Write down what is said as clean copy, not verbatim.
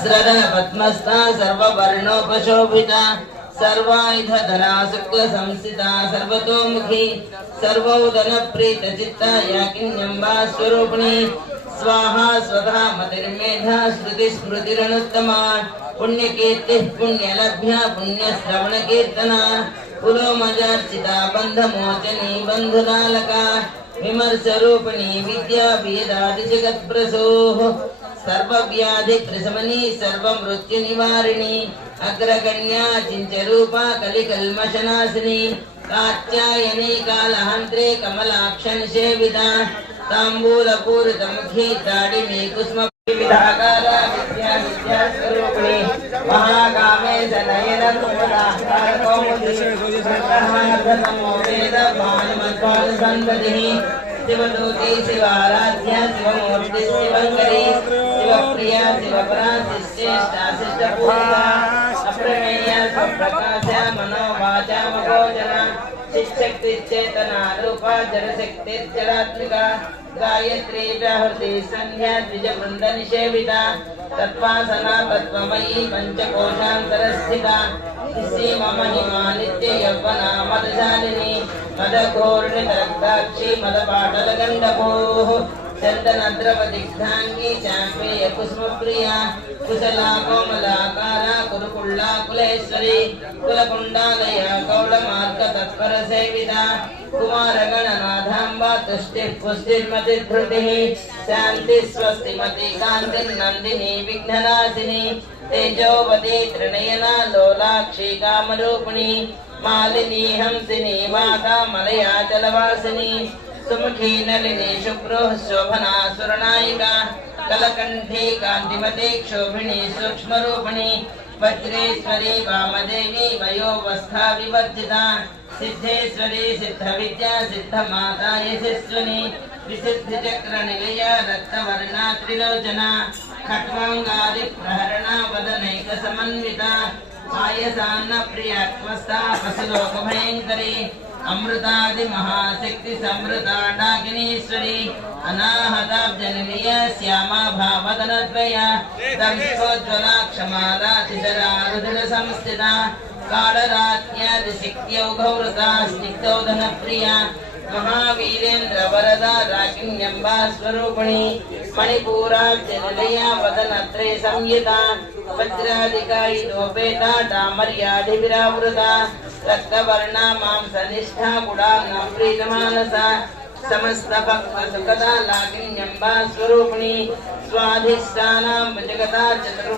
पद्मस्था सर्ववर्णोपशोभिता सर्वायुधधरा शुक्लसंस्थिता सर्वतोमुखी सर्वोदनप्रीतचित्ता याकिन्यम्बा स्वरूपिणी स्वाहा स्वधा मतिर्मेधा श्रुतिस्मृतिरनुत्तमा पुण्यकीर्तिः पुण्यलभ्या पुण्यश्रवणकीर्तना पुलोमजार्चिता बन्धमोचनी बन्धुलालका विमर्शरूपिणी विद्या वेदादिजगत्प्रसूः सर्वव्याधि प्रशमनी सर्वमृत्यु निवारिणी अग्रगण्या चिंचरूपा कलिकल्मषनाशिनी कात्यायनी कालहंत्रे कमलाक्षन सेविता तांबूलपूरितमुखी ताडिनी कुसुम विविधाकारा विद्या विद्यास्वरूपिणी महाकामे जनयन कुमलाकारकौमुदी सर्वहार्धतमो वेद भानुमद्भानुसन्ततिः शिवदूती शिवाराध्या शिवमूर्ति शिवंकरी शिवप्रिया शिवपरा शिष्टा शिष्टपूजिता अप्रमेया स्वप्रकाशा मनोवाचा मगोचरा चित्शक्तिश्चेतना रूपा जलशक्तिर्जलात्मिका गायत्री व्याहृति संध्या द्विजवृन्दनिषेविता तत्त्वासना तत्त्वमयी पञ्चकोशान्तरस्थिता महिमा नित्य यौवना मदशालिनी मदघोर्णितरक्ताक्षी मदपाटलगण्डभोः चन्दनद्रवदिग्धाङ्गी चाम्पेय कुसुमप्रिया कुशला कोमलाकारा कुरुकुल्ला कुलेश्वरी कुलकुण्डालया कौलमार्गतत्परसेविता कुमारगणनाथाम्बा तुष्टिः पुष्टिर्मतिधृतिः शान्तिः स्वस्तिमती कान्तिर्नन्दिनी विघ्ननाशिनी तेजोवती त्रिनयना लोलाक्षी कामरूपिणी मालिनी हंसिनी माता मलयाचलवासिनी सुमुखी नलिनी शुभ्रोः शोभना सुरनायिका कलकण्ठी कान्तिमती क्षोभिणी सूक्ष्मरूपिणी वज्रेश्वरी वामदेवी वयोवस्था विवर्जिता सिद्धेश्वरी सिद्धविद्या सिद्धमाता यशस्विनी विसिद्धिचक्रनिलया रक्तवर्णा त्रिलोचना खट्वाङ्गादि प्रहरणा वदनैकसमन्विता आयसान्न प्रियात्वस्था पशुलोकभयङ्करी अमृतादि महाशक्ति समृता डाकिनीश्वरी अनाहताब्जनिलया श्यामा भावदनद्वया दंष्टोज्ज्वला क्षमाला चिदरा रुधिर संस्थिता कालरात्यादिशक्त्यौघवृता स्निग्धौधनप्रिया महावीरेन्द्र वरदा राकिन्यम्बा स्वरूपिणी मणिपूराब्जनिलया वदनत्रे संयुता वज्राधिकायितोपेता डामर्याधिविरावृता रक्तवर्णा मांसनिष्ठा गुडान्ना प्रीतमानसा समस्त भक्त सुखदा लाकिन्यम्बा स्वरूपिणी स्वाधिष्ठानां जगता चतुर्